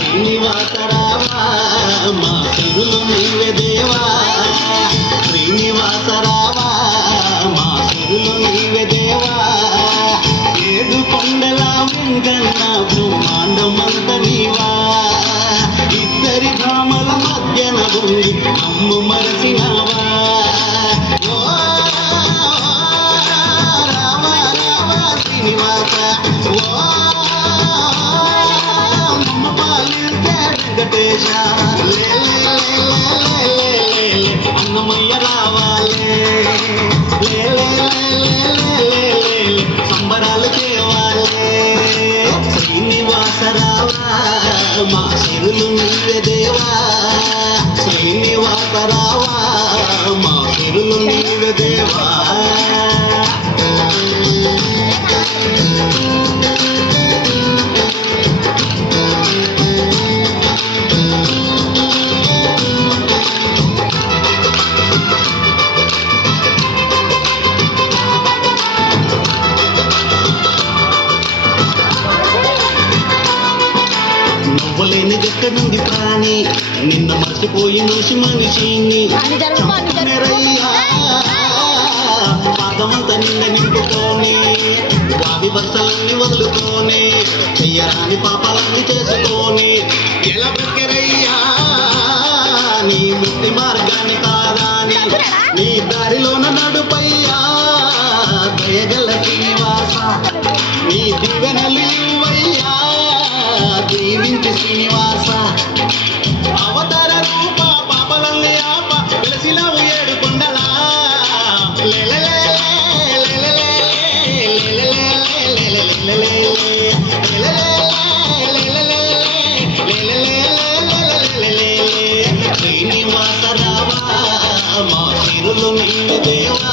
శ్రీనివాసరావా మా సిరులు నీవే దేవా, శ్రీనివాసరావా మా సిరులు నీవే దేవా, ఏడు కొండల వెంకన్న బ్రహ్మాండమంత నీవా, ఇద్దరి భామల మధ్యన ఉంది అమ్ము మరసినావా, ఓ రామ రామ శ్రీనివాస, ఓ వెంకటేశ, అన్నమయ్య రావాలే, సంబరాలు తేవాలే, శ్రీనివాసరావా మా సిరులు నీవే దేవా, శ్రీనివాసరావా మా సిరులు నీవే దేవా. నువ్వులేని జక్కనుంది ప్రాణి, నిన్న మర్చిపోయి మనిషి మనిషిని పాదమంతా నింద నింపుకొని, వాది బస్సలన్నీ వదులుకొని, చెయ్యరాని పాపాలన్నీ చేసుకొని, ఎలా బ్రతికెరయ్యా నీ ముక్తి మార్గాన్ని కాదాని, నీ దారిలోన నడుపయ్యా దయగల శ్రీనివాస, నీ దీవెనలు ఇవ్వయ్యా దీవించి శ్రీనివాస, అవతార రూప పాపలల్ని ఆప వెలసినావు ఏడు కొండలా, శ్రీనివాసరావా మా సిరులు నీవే దేవా.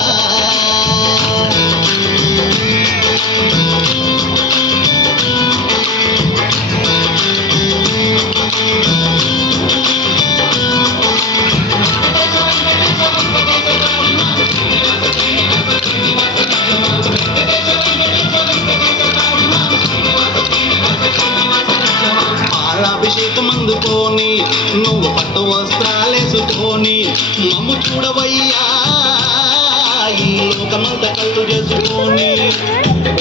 పాలాభిషేకం అందుకొని, నువ్వు పట్టు వస్త్రాలేసుకొని, మమ్ము చూడవయ్యా ఈ లోకమంతా కళ్ళు చేసుకొని,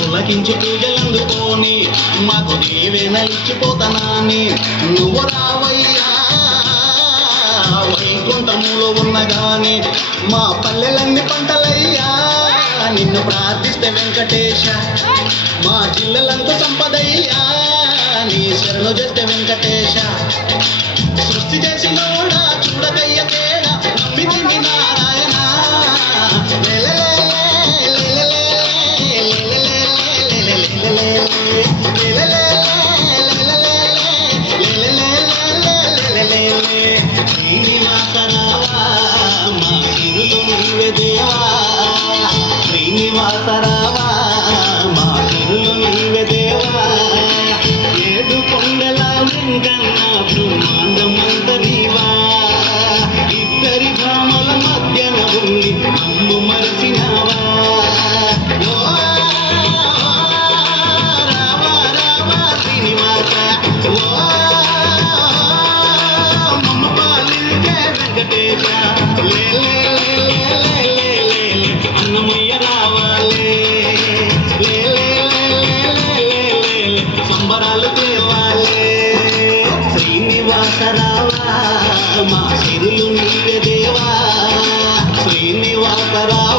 ఉలకించి పూజలందుకొని, మాకు నీవేనా ఇచ్చిపోతానాని, నువ్వు రావయ్యా వైకుంఠములో ఉన్నగాని, మా పల్లెలన్నీ పంటలయ్యా నిన్ను ప్రార్థిస్తే వెంకటేశ, మా జిల్లలంతా సంపదయ్యా నీ శరణు చేస్తే వెంకటేశ, సృష్టి చేసినోడా చూడదయ్య తేడా నమ్మితిని నారాయణ, శ్రీనివాసరావా మా సిరులు నీవే దేవా, శ్రీనివాసరావా మా సిరులు నీవే దేవా, ఏడు కొండల వెంకన్న బ్రహ్మాండమంత నీవా, ఇద్దరి భామల మధ్యన ఉంది అమ్ము మరసినావా, ఓ రామ రామ శ్రీనివాస, ఓ మమ్మ పాలించే వెంకటేశ, అన్నమయ్య రావాలే, సంబరాలు తేవాలే, శ్రీనివాసరావా మా సిరులు నీవే దేవా, శ్రీనివాసరావా